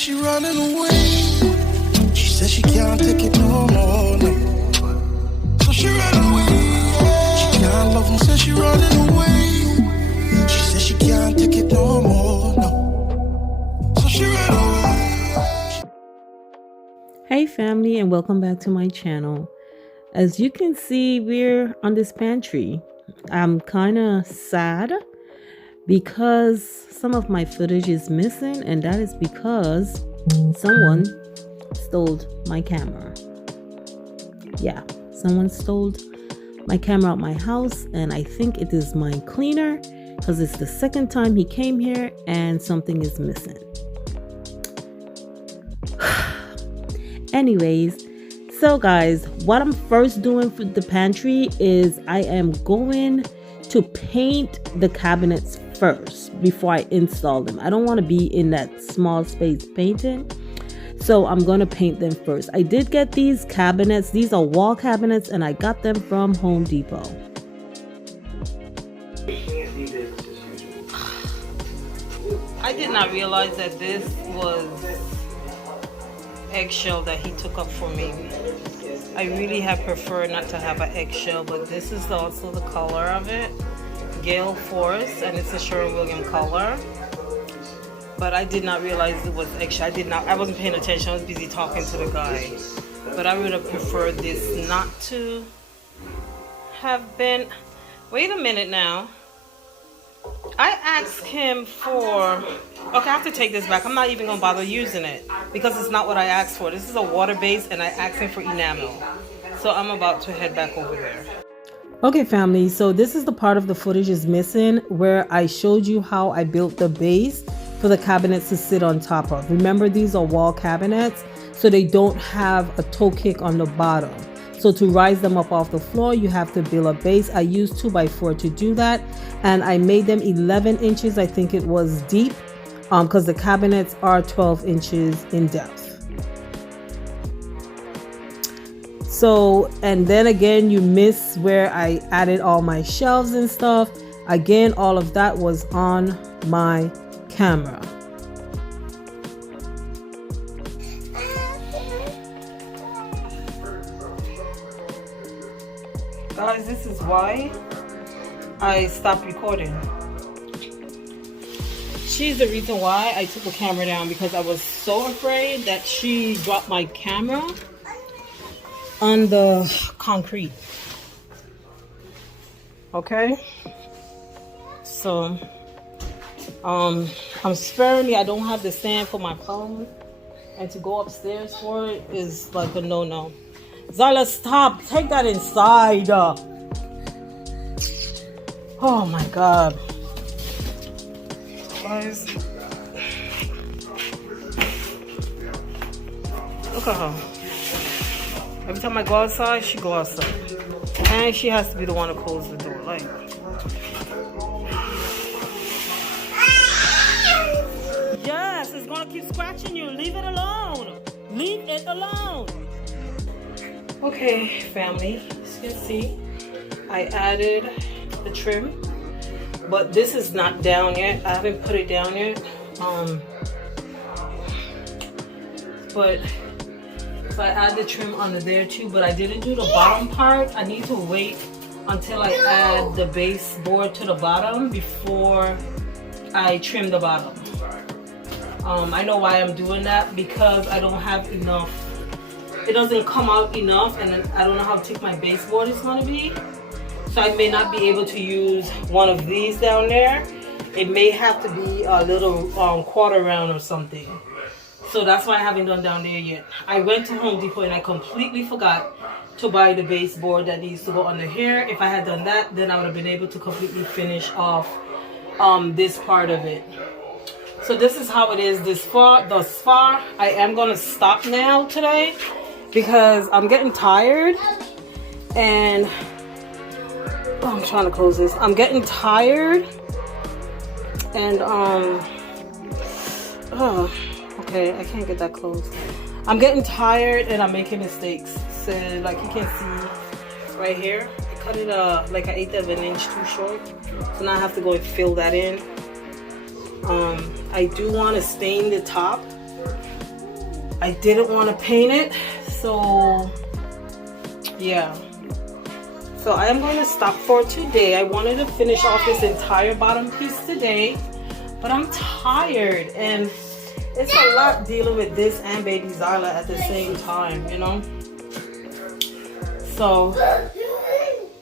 she running away. She said she can't take it no more, no. So she ran away. She can't love him, said she running away. She said she can't take it no more, no. So she ran away. Hey family, and welcome back to my channel. As you can see, we're on this pantry. I'm kind of sad because some of my footage is missing, and that is because someone stole my camera. Yeah, someone stole my camera out my house, and I think it is my cleaner because it's the second time he came here and something is missing. Anyways, so guys, what I'm first doing for the pantry is I am going to paint the cabinets first before I install them. I don't want to be in that small space painting, so I'm going to paint them first. I did get these cabinets. These are wall cabinets, and I got them from Home Depot. I did not realize that this was eggshell that he took up for me. I really have preferred not to have an eggshell, but this is also the color of it, Gale Force, and it's a Sherwin-Williams color. But I did not realize it was eggshell. I wasn't paying attention. I was busy talking to the guy. But I would have preferred this not to have been. Wait a minute now. I asked him for, okay, I have to take this back. I'm not even gonna bother using it because it's not what I asked for. This is a water base, and I asked him for enamel. So I'm about to head back over there. Okay family, so this is the part of the footage is missing where I showed you how I built the base for the cabinets to sit on top of. Remember, these are wall cabinets, so they don't have a toe kick on the bottom. So to rise them up off the floor, you have to build a base. I used 2x4 to do that, and I made them 11 inches. I think it was deep because the cabinets are 12 inches in depth. So, and then again, you miss where I added all my shelves and stuff. Again, all of that was on my camera. Guys, this is why I stopped recording. She's the reason why I took the camera down, because I was so afraid that she dropped my camera on the concrete. Okay, so I'm sparing me. I don't have the stand for my phone, and to go upstairs for it is like a no-no. Zyla, stop. Take that inside. Oh my God. Guys, look at her. Every time I go outside, she go outside. And she has to be the one to close the door. Like, yes, it's gonna keep scratching you. Leave it alone. Leave it alone. Okay, family, as you can see, I added the trim, but this is not down yet. I haven't put it down yet. But so I add the trim under there too, but I didn't do the bottom part. I need to wait until I add the baseboard to the bottom before I trim the bottom. I know why I'm doing that, because I don't have enough. It doesn't come out enough, and I don't know how thick my baseboard is going to be. So I may not be able to use one of these down there. It may have to be a little quarter round or something. So that's why I haven't done down there yet. I went to Home Depot and I completely forgot to buy the baseboard that needs to go under here. If I had done that, then I would have been able to completely finish off this part of it. So this is how it is thus far. I am going to stop now today because I'm getting tired, and I'm trying to close this. I'm getting tired, and okay, I can't get that closed. I'm getting tired and I'm making mistakes. So like you can see right here, I cut it like an 1/8 of an inch too short. So now I have to go and fill that in. I do want to stain the top I didn't want to paint it, so yeah. So I am going to stop for today. I wanted to finish off this entire bottom piece today, but I'm tired and it's a lot dealing with this and Baby Zyla at the same time, you know. So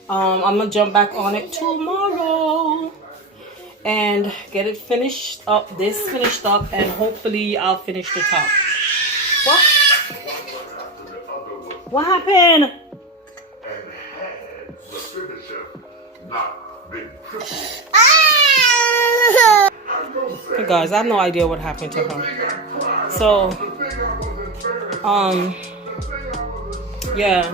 I'm gonna jump back on it tomorrow and get it finished up, and hopefully I'll finish the top. What? What happened? Hey guys, I have no idea what happened to her. So, yeah.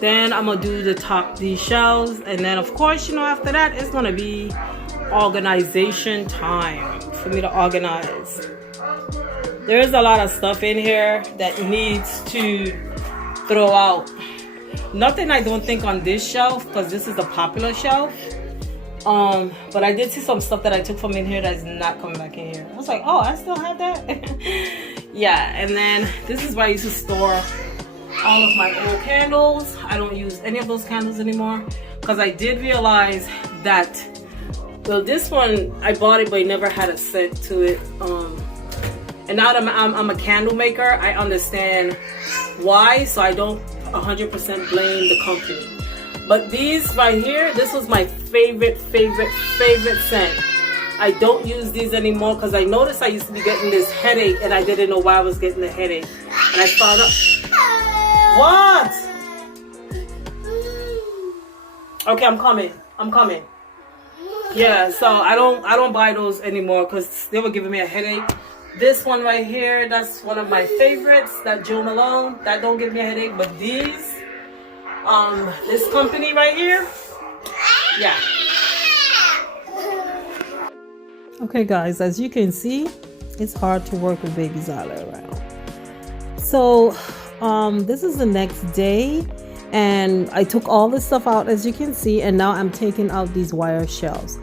Then I'm gonna do the top, these shelves, and then of course, you know, after that, it's gonna be organization time for me to organize. There's a lot of stuff in here that needs to throw out. Nothing I don't think on this shelf, because this is a popular shelf. But I did see some stuff that I took from in here that's not coming back in here. I was like, oh, I still have that. Yeah, and then this is where I used to store all of my old candles. I don't use any of those candles anymore because I did realize that, well, this one I bought it but it never had a scent to it. And now that I'm a candle maker, I understand why, so I don't 100% blame the company. But these right here, this was my favorite scent. I don't use these anymore because I noticed I used to be getting this headache and I didn't know why I was getting the headache. And I found out. What? Okay, I'm coming. Yeah, so I don't buy those anymore because they were giving me a headache. This one right here, that's one of my favorites, that Joe Malone, that don't give me a headache. But these, this company right here, yeah. Okay guys, as you can see, it's hard to work with Baby Zyla around. So this is the next day and I took all this stuff out, as you can see, and now I'm taking out these wire shelves.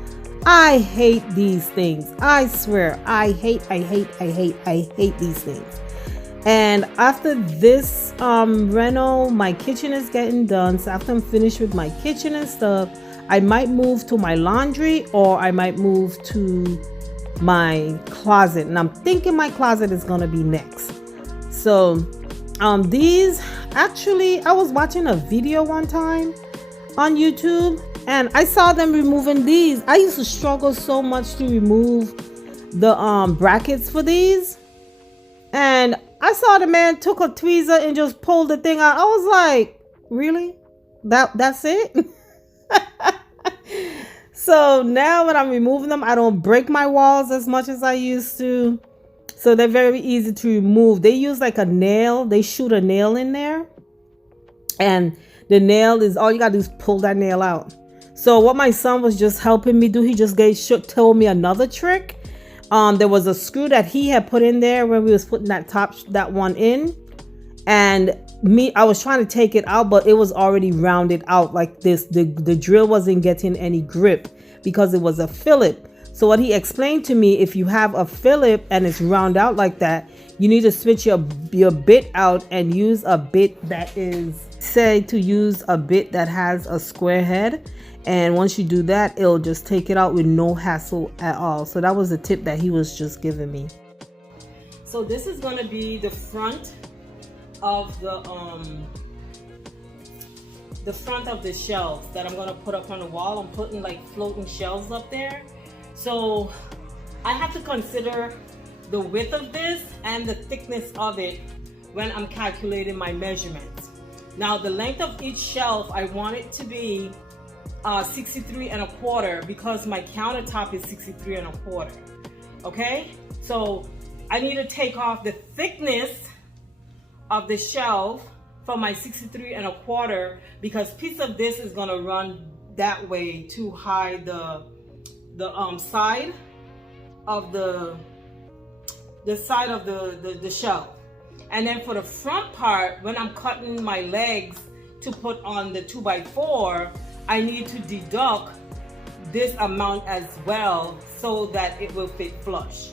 I hate these things. I swear, I hate these things. And after this reno, my kitchen is getting done. So after I'm finished with my kitchen and stuff, I might move to my laundry or I might move to my closet. And I'm thinking my closet is gonna be next. So these, actually, I was watching a video one time on YouTube and I saw them removing these. I used to struggle so much to remove the brackets for these. And I saw the man took a tweezer and just pulled the thing out. I was like, really? That's it? So now when I'm removing them, I don't break my walls as much as I used to. So they're very easy to remove. They use like a nail. They shoot a nail in there. And the nail is, all you gotta do is pull that nail out. So what my son was just helping me do, he just told me another trick. There was a screw that he had put in there when we was putting that one in. And I was trying to take it out, but it was already rounded out like this. The drill wasn't getting any grip because it was a fillet. So what he explained to me, if you have a fillet and it's round out like that, you need to switch your bit out and use a bit that is, say to use a bit that has a square head. And once you do that, it'll just take it out with no hassle at all. So that was the tip that he was just giving me. So this is going to be the front of the front of the shelves that I'm going to put up on the wall. I'm putting like floating shelves up there. So I have to consider the width of this and the thickness of it when I'm calculating my measurements. Now the length of each shelf, I want it to be 63 1/4 because my countertop is 63 1/4. Okay, so I need to take off the thickness of the shelf from my 63 1/4 because piece of this is going to run that way to hide the side of the side of the shelf. And then for the front part, when I'm cutting my legs to put on the 2x4, I need to deduct this amount as well so that it will fit flush.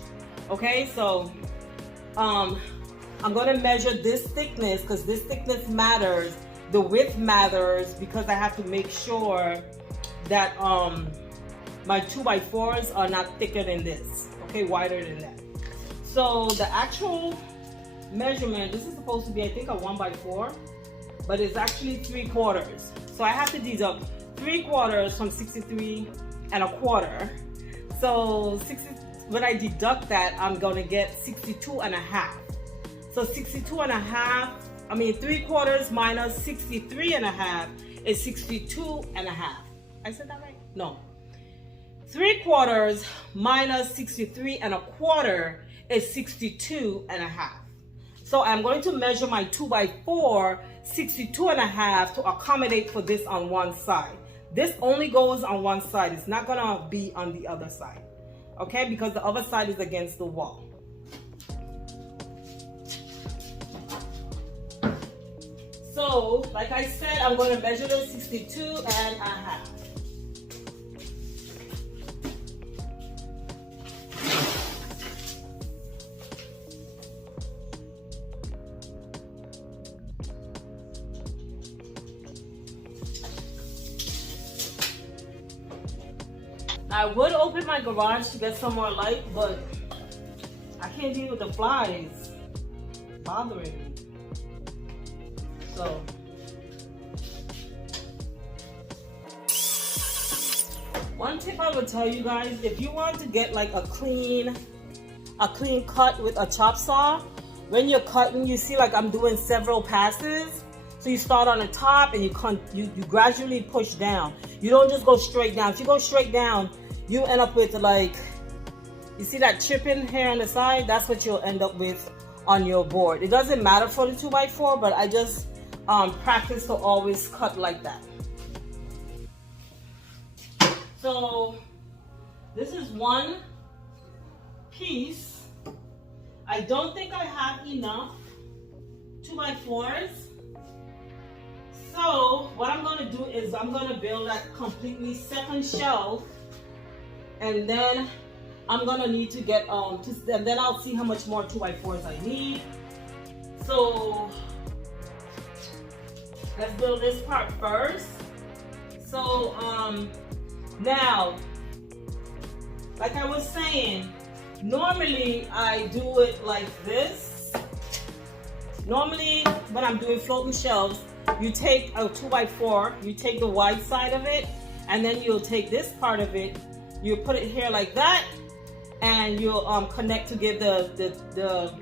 Okay, so I'm going to measure this thickness because this thickness matters. The width matters because I have to make sure that my 2x4s are not thicker than this, okay, wider than that. So the actual measurement, this is supposed to be, I think, a 1x4, but it's actually 3/4. So I have to deduct 3/4 from 63 1/4. So when I deduct that, I'm going to get 62 1/2. So 62 1/2, I mean 3/4 minus 63 1/2 is 62 1/2. I said that right? No. 3/4 minus 63 1/4 is 62 1/2. So I'm going to measure my 2x4 62 1/2 to accommodate for this on one side. This only goes on one side. It's not going to be on the other side. Okay? Because the other side is against the wall. So, like I said, I'm going to measure the 62 1/2. I would open my garage to get some more light, but I can't deal with the flies bothering me. So one tip I would tell you guys, if you want to get like a clean cut with a chop saw, when you're cutting, you see like I'm doing several passes. So you start on the top and you gradually push down. You don't just go straight down. If you go straight down, you end up with like, you see that chipping here on the side? That's what you'll end up with on your board. It doesn't matter for the 2x4, but I just practice to always cut like that. So this is one piece. I don't think I have enough 2x4s. So what I'm going to do is I'm going to build that completely second shelf, and then I'm going to need to get and then I'll see how much more 2x4s I need. So let's build this part first. So now, like I was saying, normally I do it like this. Normally when I'm doing floating shelves, you take a 2x4, you take the wide side of it, and then you'll take this part of it, you put it here like that, and you'll connect to give the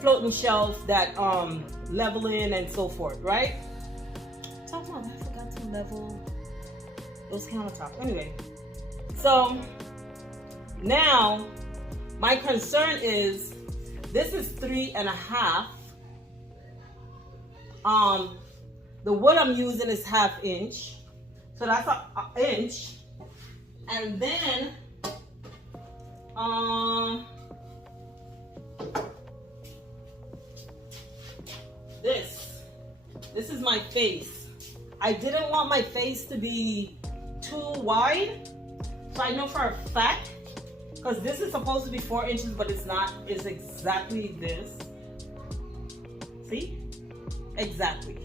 floating shelves that leveling and so forth, right? Talk about, I forgot to level those countertops. Anyway, so now my concern is this is 3 1/2. The wood I'm using is 1/2 inch, so that's an inch. And then this is my face. I didn't want my face to be too wide, so I know for a fact, because this is supposed to be 4 inches, but it's not. It's exactly this. See? Exactly.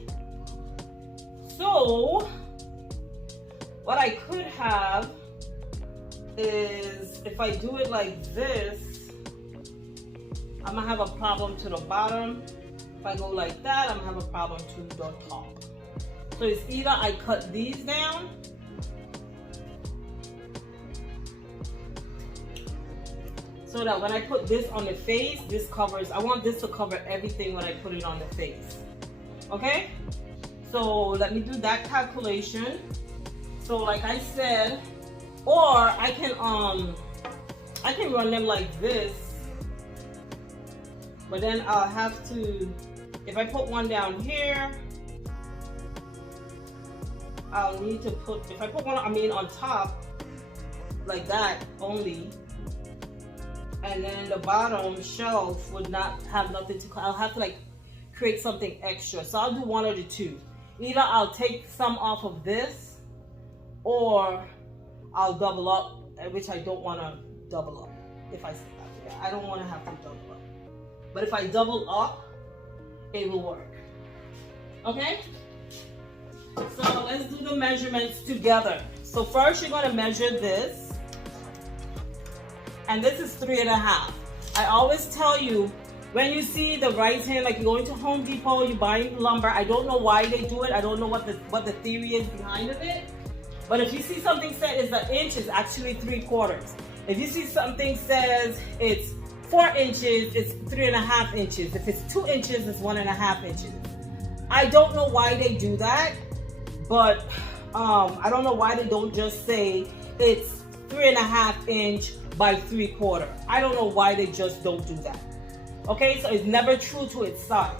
So what I could have is, if I do it like this, I'm gonna have a problem to the bottom. If I go like that, I'm gonna have a problem to the top. So it's either I cut these down, so that when I put this on the face, this covers, I want this to cover everything when I put it on the face. Okay? So let me do that calculation. So like I said, or I can run them like this, but then I'll have to, if I put one down here, I'll need to put, if I put one, on top like that only, and then the bottom shelf would not have nothing to, I'll have to like create something extra. So I'll do one of the two. Either I'll take some off of this, or I'll double up, which I don't want to double up. If I say that, I don't want to have to double up. But if I double up, it will work. Okay? So let's do the measurements together. So first you're gonna measure this. And this is 3.5. I always tell you, when you see the right hand, like you're going to Home Depot, you're buying lumber, I don't know why they do it. I don't know what the theory is behind of it. But if you see something said is an inch, it's actually 3/4. If you see something says it's 4 inches, it's 3.5 inches. If it's 2 inches, it's 1.5 inches. I don't know why they do that, but I don't know why they don't just say it's 3.5 inch by 3/4. I don't know why they just don't do that. Okay, so it's never true to its size.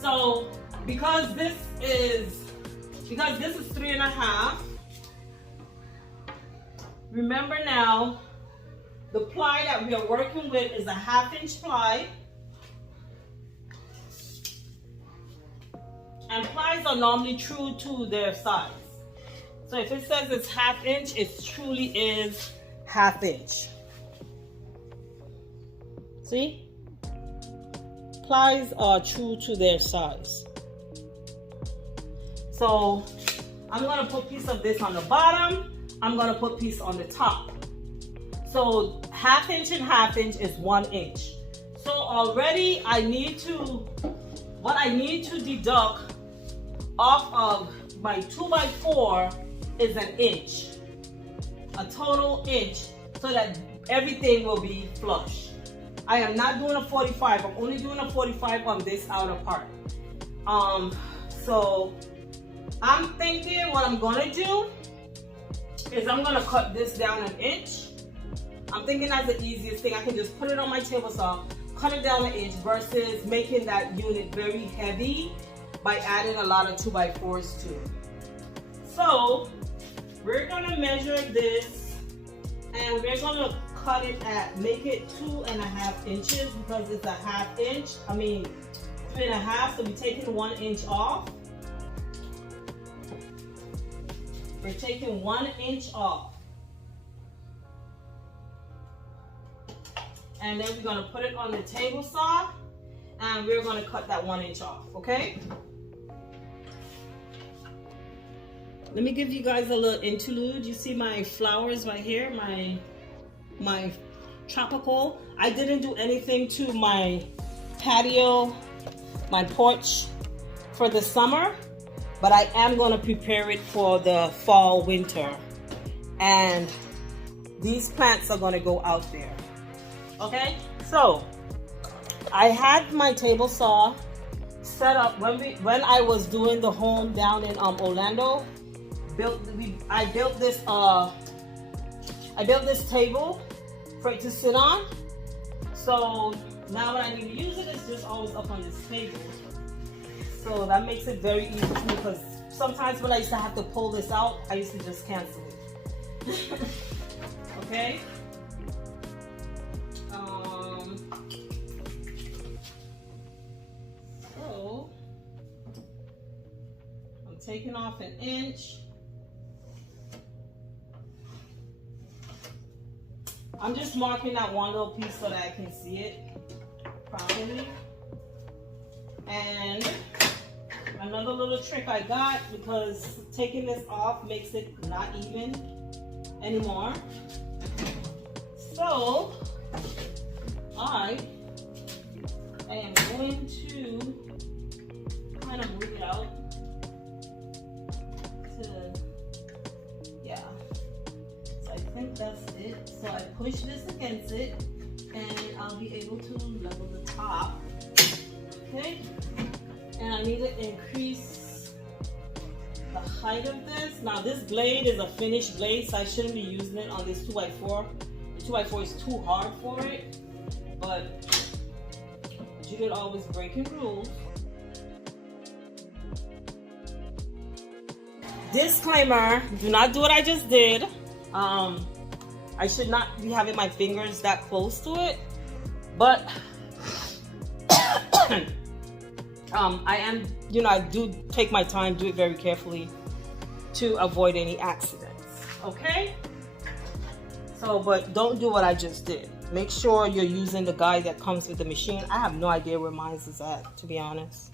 So because this is 3.5, remember now, the ply that we are working with is a 1/2 inch ply. And plies are normally true to their size. So if it says it's 1/2 inch, it truly is 1/2 inch. See? Plies are true to their size. So I'm gonna put a piece of this on the bottom. I'm gonna put a piece on the top. So 1/2 inch and 1/2 inch is 1 inch. So already what I need to deduct off of my 2x4 is an inch, a total inch, so that everything will be flush. I am not doing a 45. I'm only doing a 45 on this outer part. So I'm thinking what I'm gonna do is I'm gonna cut this down an inch. I'm thinking that's the easiest thing. I can just put it on my table saw, cut it down an inch versus making that unit very heavy by adding a lot of 2x4s to it. So we're gonna measure this and we're gonna cut it make it 2.5 inches because it's a 1/2 inch. 3.5, so we're taking 1 inch off. We're taking 1 inch off. And then we're gonna put it on the table saw and we're gonna cut that 1 inch off, okay? Let me give you guys a little interlude. You see my flowers right here, my tropical. I didn't do anything to my patio, my porch for the summer, but I am gonna prepare it for the fall, winter. And these plants are gonna go out there. Okay, so I had my table saw set up when I was doing the home down in Orlando. I built this table for it to sit on. So now when I need to use it, it's just always up on this table. So that makes it very easy for me because sometimes when I used to have to pull this out, I used to just cancel it. Okay. So I'm taking off an inch. I'm just marking that one little piece so that I can see it properly. And another little trick I got, because taking this off makes it not even anymore. So I am going to kind of move it out to, yeah. So I think that's it. So I push this against it and I'll be able to level the top. Okay. And I need to increase the height of this. Now this blade is a finished blade, so I shouldn't be using it on this 2x4. The 2x4 is too hard for it, but Judith always breaking rules. Disclaimer, do not do what I just did. I should not be having my fingers that close to it, but I am, I do take my time, do it very carefully to avoid any accidents, okay? So, but don't do what I just did. make sure you're using the guide that comes with the machine. I have no idea where mine is at, to be honest.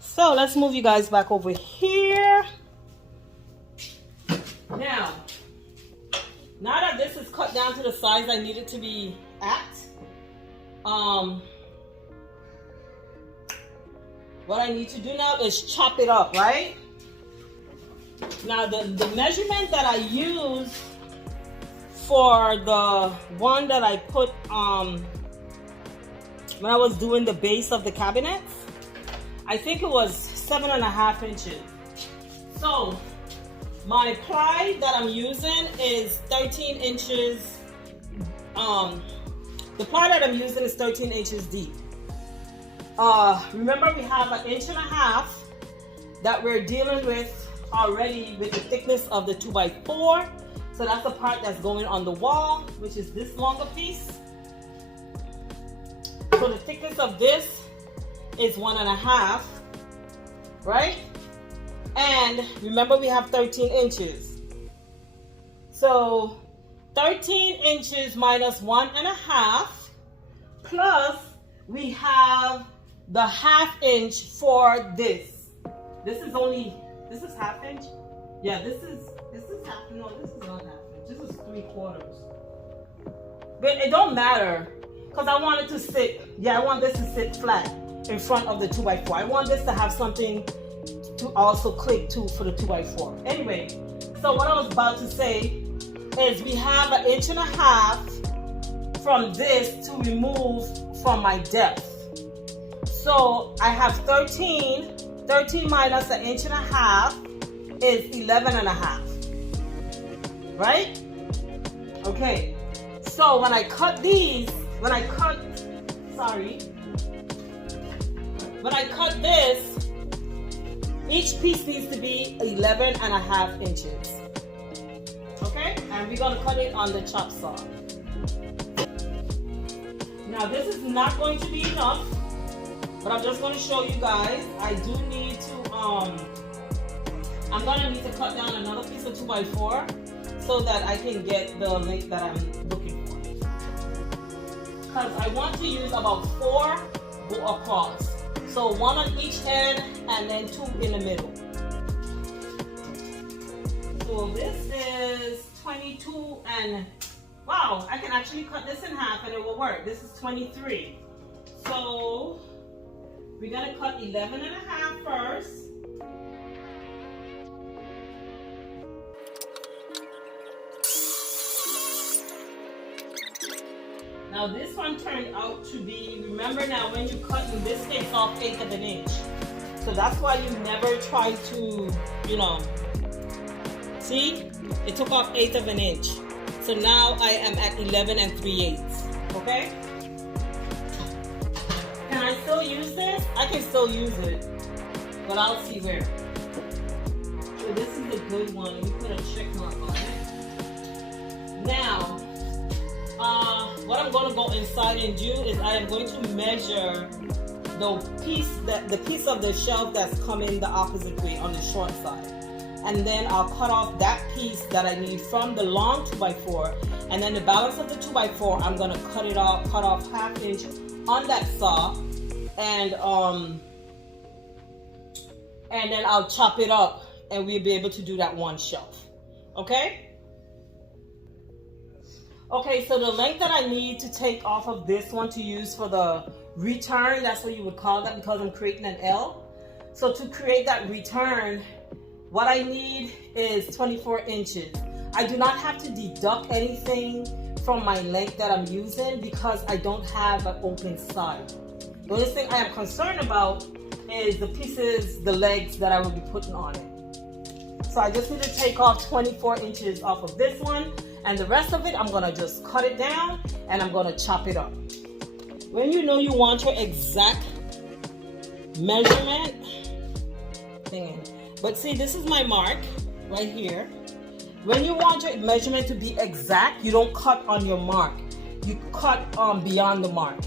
So let's move you guys back over here. Now that this is cut down to the size I need it to be at, what I need to do now is chop it up, right? Now the measurement that I use for the one that I put when I was doing the base of the cabinets, I think it was 7.5 inches. So my ply that I'm using is 13 inches. The ply that I'm using is 13 inches deep. Remember, we have 1.5 inches that we're dealing with already with the thickness of the 2x4. So that's the part that's going on the wall, which is this longer piece. So the thickness of this is 1.5, right? And remember, we have 13 inches. So 13 inches minus 1.5, plus we have the 1/2 inch for this. This is 1/2 inch. Yeah, this is half. No, this is not 1/2 inch. This is 3/4. But it don't matter, because I want it to sit. Yeah, I want this to sit flat in front of the 2x4. I want this to have something to also click to for the 2x4. Anyway, so what I was about to say is we have 1.5 inches from this to remove from my depth. So I have 13 minus 1.5 inches is 11.5, right? Okay, so when I cut these, when I cut this, each piece needs to be 11.5 inches. Okay, and we're gonna cut it on the chop saw. Now this is not going to be enough, but I'm just going to show you guys. I do need to, I'm going to need to cut down another piece of 2x4 so that I can get the length that I'm looking for. Because I want to use about 4 go across. So 1 on each end and then 2 in the middle. So this is 22 and wow, I can actually cut this in half and it will work. This is 23. So we're gonna cut 11.5 first. Now this one turned out to be, remember now when you cut, this takes off 1/8 of an inch. So that's why you never try to, see? It took off 1/8 of an inch. So now I am at 11 3/8, okay? Can I still use this? I can still use it, but I'll see where. So this is a good one. Let me put a check mark on it. Now, what I'm going to go inside and do is I am going to measure the piece of the shelf that's coming the opposite way on the short side. And then I'll cut off that piece that I need from the long 2x4, and then the balance of the 2x4 I'm gonna cut off 1/2 inch on that saw, and then I'll chop it up and we'll be able to do that one shelf. Okay? Okay, so the length that I need to take off of this one to use for the return, that's what you would call that because I'm creating an L. So to create that return, what I need is 24 inches. I do not have to deduct anything from my length that I'm using because I don't have an open side. The only thing I am concerned about is the pieces, the legs that I will be putting on it. So I just need to take off 24 inches off of this one, and the rest of it I'm gonna just cut it down and I'm gonna chop it up. When you know you want your exact measurement, but see, this is my mark right here. When you want your measurement to be exact, you don't cut on your mark. You cut beyond the mark.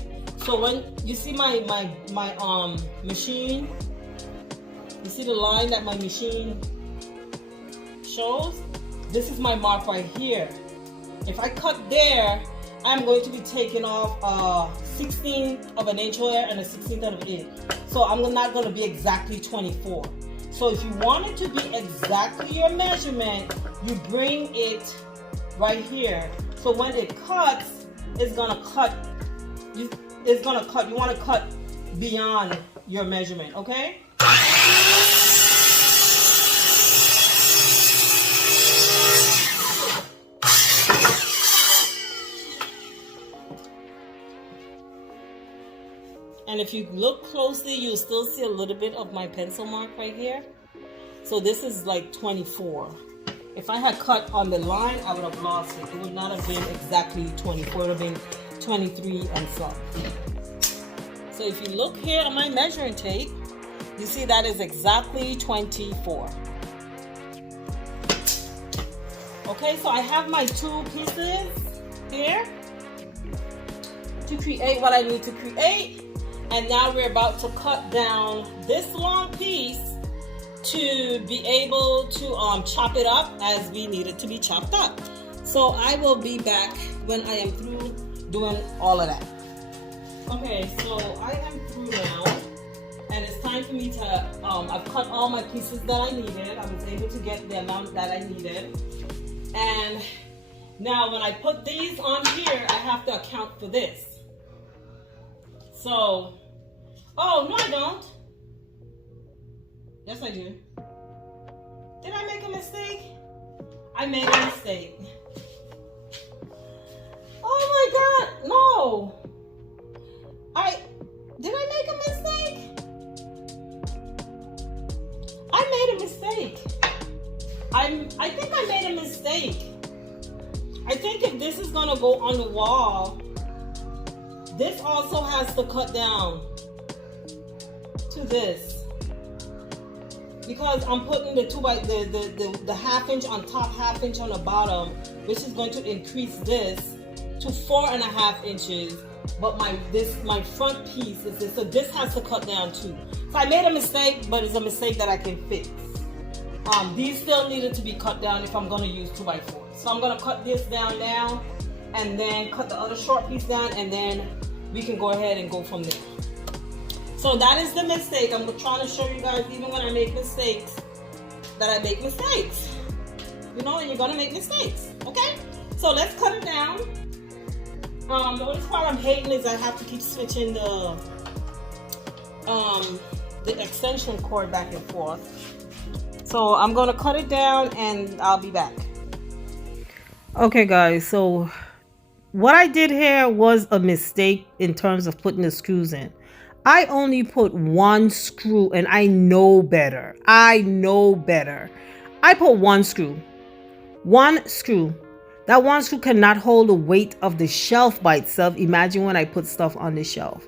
So when you see my machine, you see the line that my machine shows? This is my mark right here. If I cut there, I'm going to be taking off a 16th of an inch here and a 16th of an inch. So I'm not going to be exactly 24. So if you want it to be exactly your measurement, you bring it right here. So when it cuts, it's going to cut. It's going to cut. You want to cut beyond your measurement, okay? And if you look closely, you'll still see a little bit of my pencil mark right here. So this is like 24. If I had cut on the line, I would have lost it. It would not have been exactly 24. It would have been 23 and some. So if you look here on my measuring tape, you see that is exactly 24. Okay, so I have my two pieces here to create what I need to create. And now we're about to cut down this long piece to be able to chop it up as we need it to be chopped up. So I will be back when I am through doing all of that. Okay, so I am through now, and it's time for me to, I've cut all my pieces that I needed. I was able to get the amount that I needed. And now when I put these on here, I have to account for this. So, oh, no I don't. Yes I do. Did I make a mistake? I made a mistake. Oh my God, no. Did I make a mistake? I made a mistake. I think I made a mistake. I think if this is gonna go on the wall, this also has to cut down to this, because I'm putting the half inch on top, half inch on the bottom, which is going to increase this to 4.5 inches. But my front piece is this, so this has to cut down too. So I made a mistake, but it's a mistake that I can fix. These still needed to be cut down if I'm going to use 2x4. So I'm going to cut this down now, and then cut the other short piece down, and then we can go ahead and go from there. So that is the mistake. I'm trying to show you guys, even when I make mistakes, that I make mistakes. You know, and you're going to make mistakes. Okay? So let's cut it down. The only part I'm hating is I have to keep switching the extension cord back and forth. So I'm going to cut it down and I'll be back. Okay guys, so what I did here was a mistake in terms of putting the screws in. I only put one screw, and I know better. I know better. I put one screw. One screw. That one screw cannot hold the weight of the shelf by itself. Imagine when I put stuff on the shelf.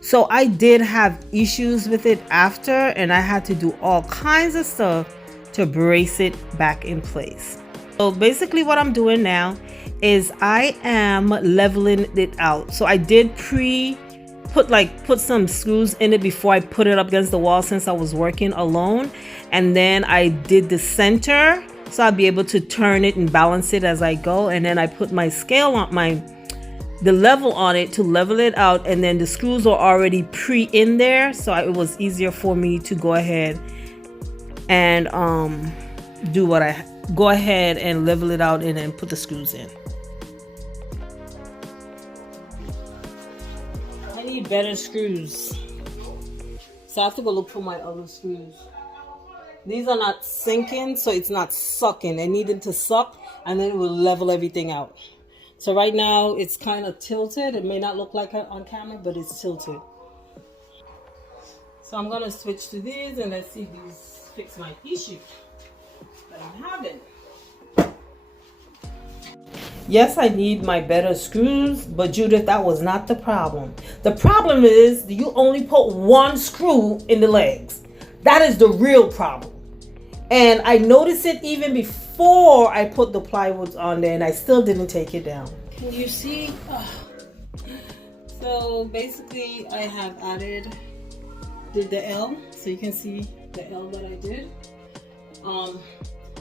So I did have issues with it after, and I had to do all kinds of stuff to brace it back in place. So basically what I'm doing now is I am leveling it out. So I did put some screws in it before I put it up against the wall, since I was working alone. And then I did the center, so I'll be able to turn it and balance it as I go. And then I put my scale on the level on it to level it out. And then the screws were already in there, so it was easier for me to go ahead and go ahead and level it out and then put the screws in. I need better screws, so I have to go look for my other screws. These are not sinking, so it's not sucking. I need it to suck, and then it will level everything out. So right now it's kind of tilted. It may not look like it on camera, but it's tilted. So I'm gonna switch to these, and let's see if these fix my issue that I'm having. Yes, I need my better screws, but Judith, that was not the problem. The problem is you only put one screw in the legs. That is the real problem. And I noticed it even before I put the plywoods on there, and I still didn't take it down. Can you see? So basically I have did the L, so you can see the L that I did.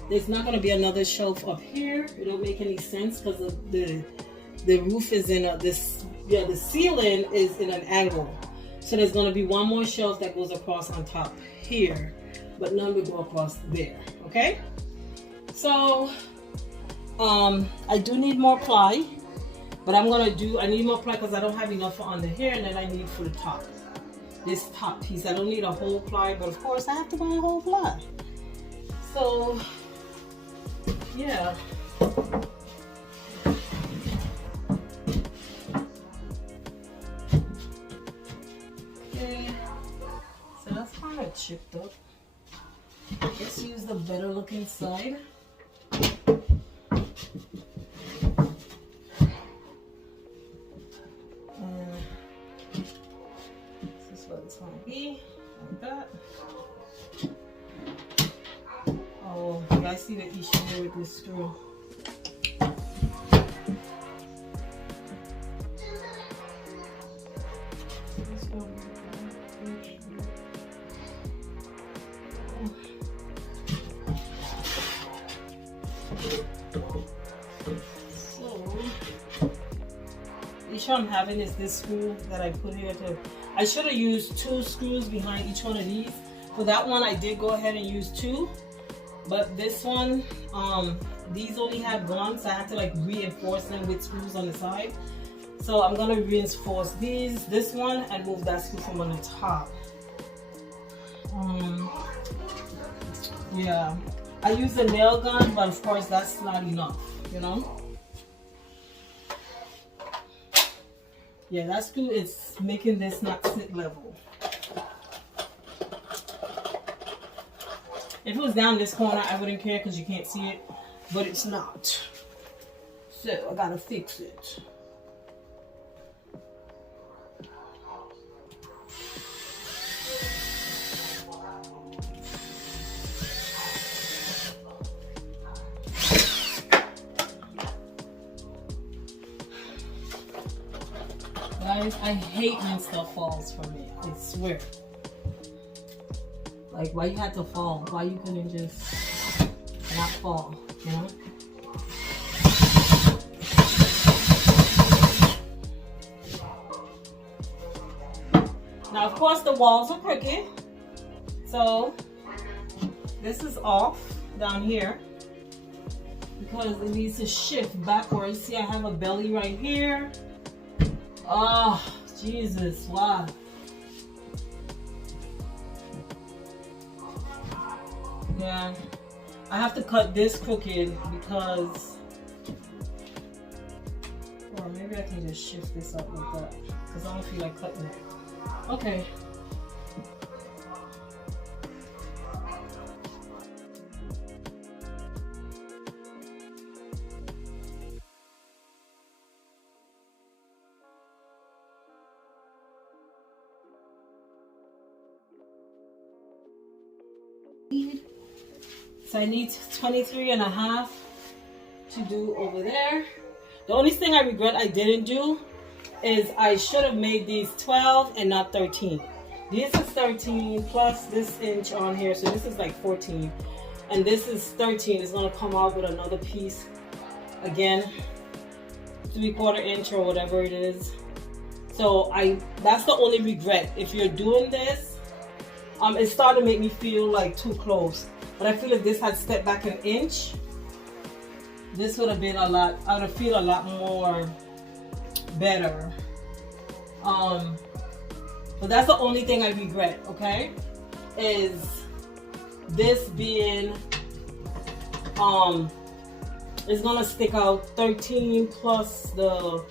There's not going to be another shelf up here. It don't make any sense because of the the roof is in the ceiling is in an angle. So there's going to be one more shelf that goes across on top here, but none will go across there. Okay, so I do need more ply, but I need more ply because I don't have enough for under here, and then I need for the top, this top piece. I don't need a whole ply, but of course I have to buy a whole ply. So yeah. Okay, so that's kind of chipped up. Let's use the better looking side. And this is what it's going to be, like that. Oh, you guys see the issue here with this screw. issue I'm having is this screw that I put here. I should have used 2 screws behind each one of these. For that one I did go ahead and use 2, but this one these only had 1, so I had to like reinforce them with screws on the side. So I'm gonna reinforce this one and move that screw from on the top. Yeah, I use a nail gun, but of course that's not enough, you know. Yeah, that screw is making this not sit level. If it was down this corner, I wouldn't care because you can't see it, but it's not. So I gotta fix it. Guys, I hate when stuff falls from me. I swear. Like, why you had to fall? Why you couldn't just not fall, you know? Now, of course, the walls are crooked. So, this is off down here because it needs to shift backwards. See, I have a belly right here. Oh, Jesus, why? Yeah, I have to cut this crooked because, or maybe I can just shift this up like that because I don't feel like cutting it. Okay. So I need 23.5 to do over there. The only thing I regret I didn't do is I should have made these 12 and not 13. This is 13 plus this inch on here, so this is like 14. And this is 13. It's gonna come out with another piece again, 3/4 inch or whatever it is. So that's the only regret. If you're doing this, it started to make me feel like too close. But I feel if this had stepped back an inch, this would have been a lot, I would have feel a lot more better. But that's the only thing I regret, okay? Is this being, it's gonna stick out 13 plus the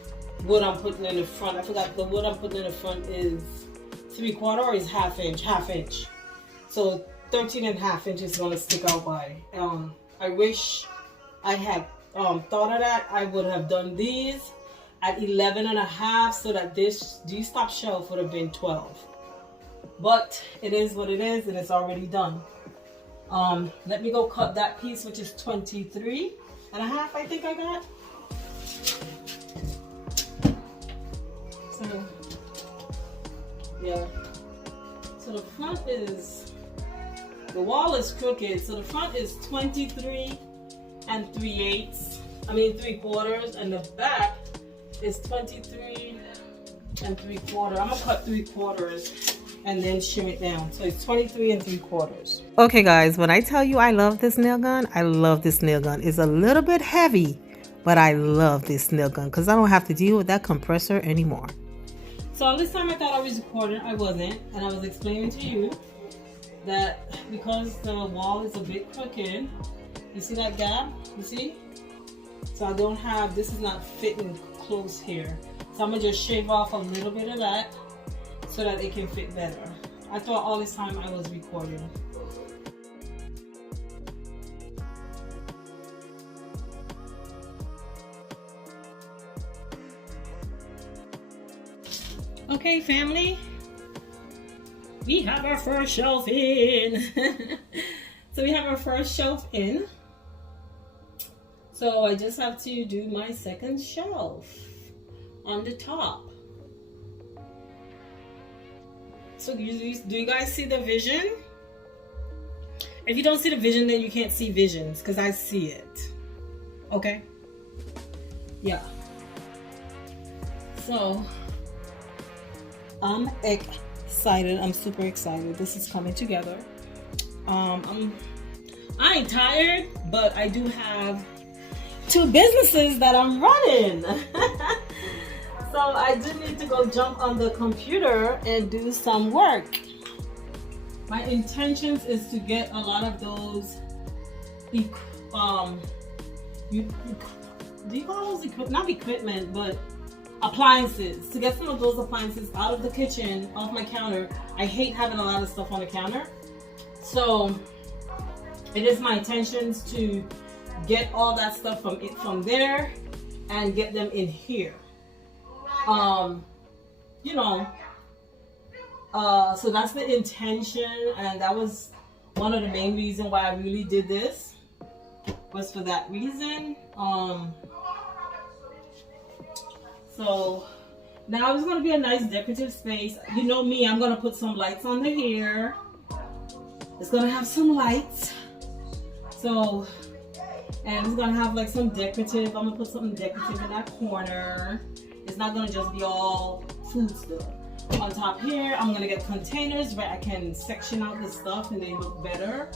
wood I'm putting in the front. I forgot the wood I'm putting in the front is 3/4 or is half inch. So 13.5 inches is gonna stick out by. I wish I had thought of that. I would have done these at 11.5 so that this G-stop shelf would have been 12. But it is what it is, and it's already done. Let me go cut that piece, which is 23.5, I think I got. So yeah. So the front is, the wall is crooked, so the front is 23 3/4, and the back is 23 3/4. I'm gonna cut 3/4 and then shim it down. So it's 23 3/4. Okay guys, when I tell you I love this nail gun, I love this nail gun. It's a little bit heavy, but I love this nail gun because I don't have to deal with that compressor anymore. So all this time I thought I was recording, I wasn't, and I was explaining to you that because the wall is a bit crooked, you see that gap? You see? So I don't have, this is not fitting close here. So I'm gonna just shave off a little bit of that so that it can fit better. I thought all this time I was recording. Okay, family, we have our first shelf in. So we have our first shelf in. So I just have to do my second shelf on the top. So do you guys see the vision? If you don't see the vision, then you can't see visions, because I see it. Okay? Yeah. So I'm excited. I'm super excited. This is coming together. I ain't tired, but I do have 2 businesses that I'm running. So I do need to go jump on the computer and do some work. My intentions is to get a lot of those do you call those not equipment, but appliances, to get some of those appliances out of the kitchen, off my counter. I hate having a lot of stuff on the counter. So it is my intentions to get all that stuff from there and get them in here. You know, so that's the intention, and that was one of the main reasons why I really did this, was for that reason. So now it's gonna be a nice decorative space. You know me, I'm gonna put some lights under here. It's gonna have some lights. So, and it's gonna have like some decorative. I'm gonna put something decorative in that corner. It's not gonna just be all food stuff. On top here, I'm gonna get containers where I can section out the stuff and they look better,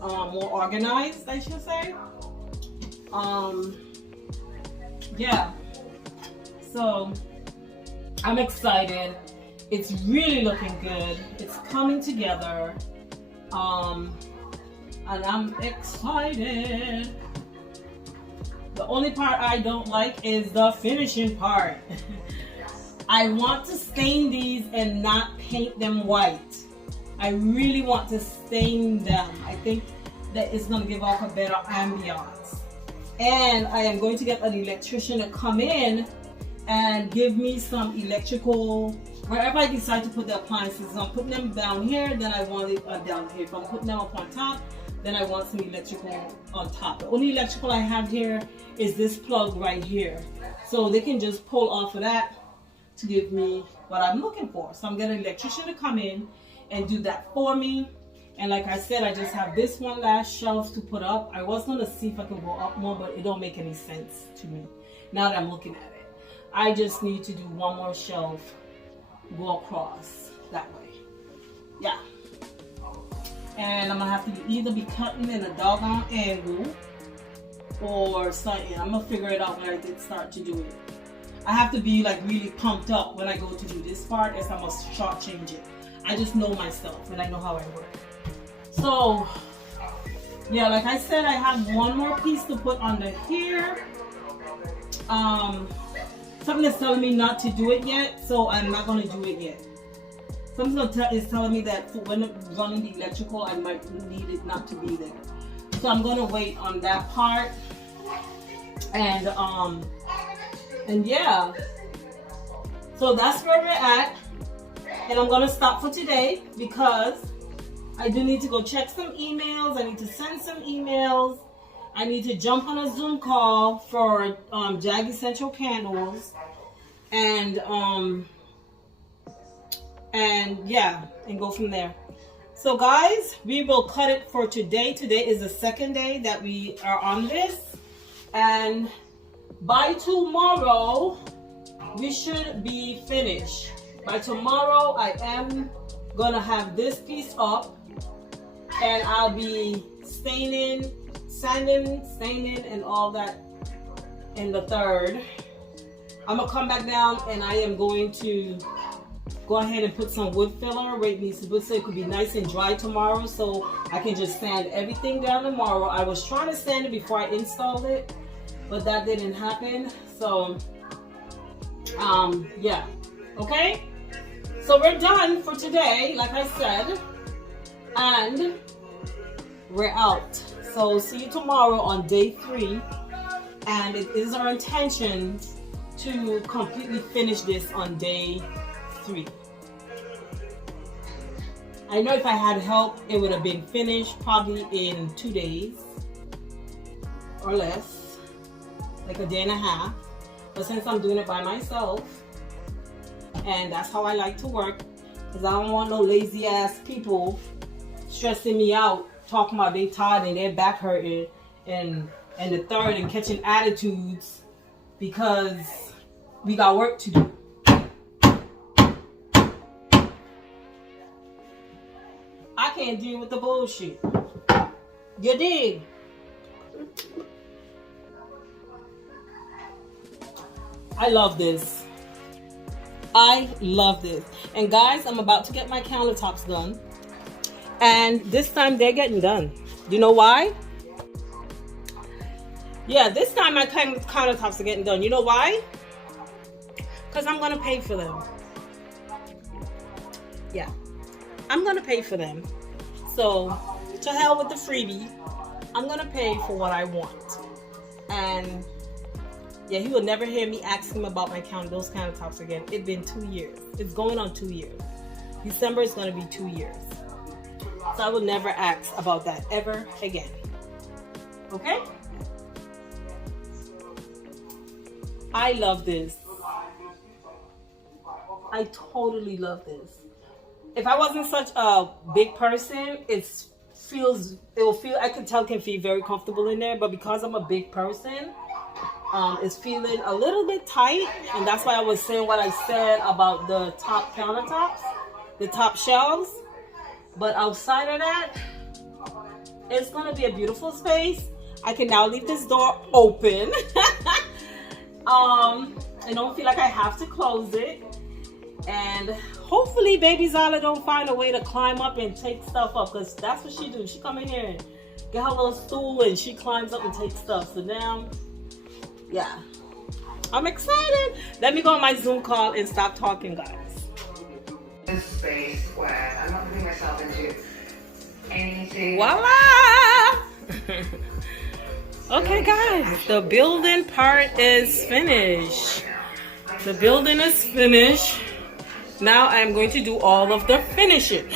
more organized, I should say. Yeah. So I'm excited. It's really looking good. It's coming together. And I'm excited. The only part I don't like is the finishing part. I want to stain these and not paint them white. I really want to stain them. I think that it's going to give off a better ambiance. And I am going to get an electrician to come in and give me some electrical, wherever I decide to put the appliances. I'm putting them down here, then I want it down here. If I'm putting them up on top, then I want some electrical on top. The only electrical I have here is this plug right here. So they can just pull off of that to give me what I'm looking for. So I'm getting an electrician to come in and do that for me. And like I said, I just have this one last shelf to put up. I was gonna see if I can go up more, but it don't make any sense to me now that I'm looking at it. I just need to do one more shelf, go across that way. Yeah. And I'm gonna have to either be cutting in a doggone angle or something. I'm gonna figure it out when I did start to do it. I have to be like really pumped up when I go to do this part, as I must shortchange it. I just know myself and I know how I work. So yeah, like I said, I have one more piece to put under here. Something is telling me not to do it yet, so I'm not gonna do it yet. Something is telling me that for when I'm running the electrical, I might need it not to be there. So I'm gonna wait on that part. And yeah. So that's where we're at. And I'm gonna stop for today because I do need to go check some emails. I need to send some emails. I need to jump on a Zoom call for JAG Essential Candles. And yeah, and go from there. So guys, we will cut it for today. Today is the second day that we are on this, and by tomorrow we should be finished. By tomorrow, I am gonna have this piece up, and I'll be sanding, staining, and all that in the 3rd. I'm gonna come back down, and I am going to go ahead and put some wood filler where it needs to be, so it could be nice and dry tomorrow, so I can just sand everything down tomorrow. I was trying to sand it before I installed it, but that didn't happen. So yeah, okay, so we're done for today, like I said, and we're out. So see you tomorrow on day 3, and it is our intention to completely finish this on day 3. I know if I had help, it would have been finished probably in 2 days or less, like a day and a half. But since I'm doing it by myself, and that's how I like to work, because I don't want no lazy ass people stressing me out, talking about they tired and their back hurting, and the 3rd, and catching attitudes because we got work to do. I can't deal with the bullshit. You dig? I love this. I love this. And guys, I'm about to get my countertops done. And this time they're getting done. You know why? Yeah, this time my countertops are getting done. You know why? Because I'm going to pay for them. Yeah. I'm going to pay for them. So, to hell with the freebie. I'm going to pay for what I want. And yeah, he will never hear me ask him about those countertops again. It's been 2 years. It's going on 2 years. December is going to be 2 years. So I will never ask about that ever again. Okay? I love this. I totally love this. If I wasn't such a big person, I could tell it can feel very comfortable in there, but because I'm a big person, it's feeling a little bit tight, and that's why I was saying what I said about the top countertops, the top shelves. But outside of that, it's gonna be a beautiful space. I can now leave this door open. I don't feel like I have to close it. And hopefully baby Zala don't find a way to climb up and take stuff up, because that's what she do. She come in here and get her little stool and she climbs up and takes stuff. So now, yeah, I'm excited. Let me go on my Zoom call and stop talking, guys. This space where I'm not putting myself into anything. Voila! Okay guys, the building part is finished. The building is finished. Now I'm going to do all of the finishing,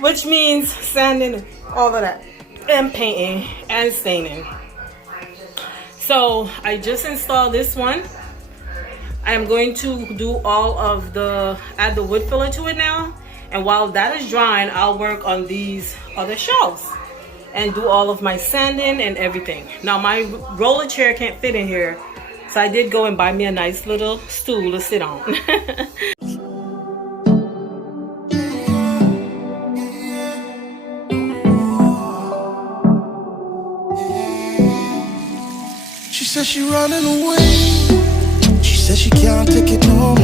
which means sanding, all of that, and painting and staining. So I just installed this one. I'm going to do all of add the wood filler to it now. And while that is drying, I'll work on these other shelves and do all of my sanding and everything. Now my roller chair can't fit in here, so I did go and buy me a nice little stool to sit on. She said she running away. She said she can't take it no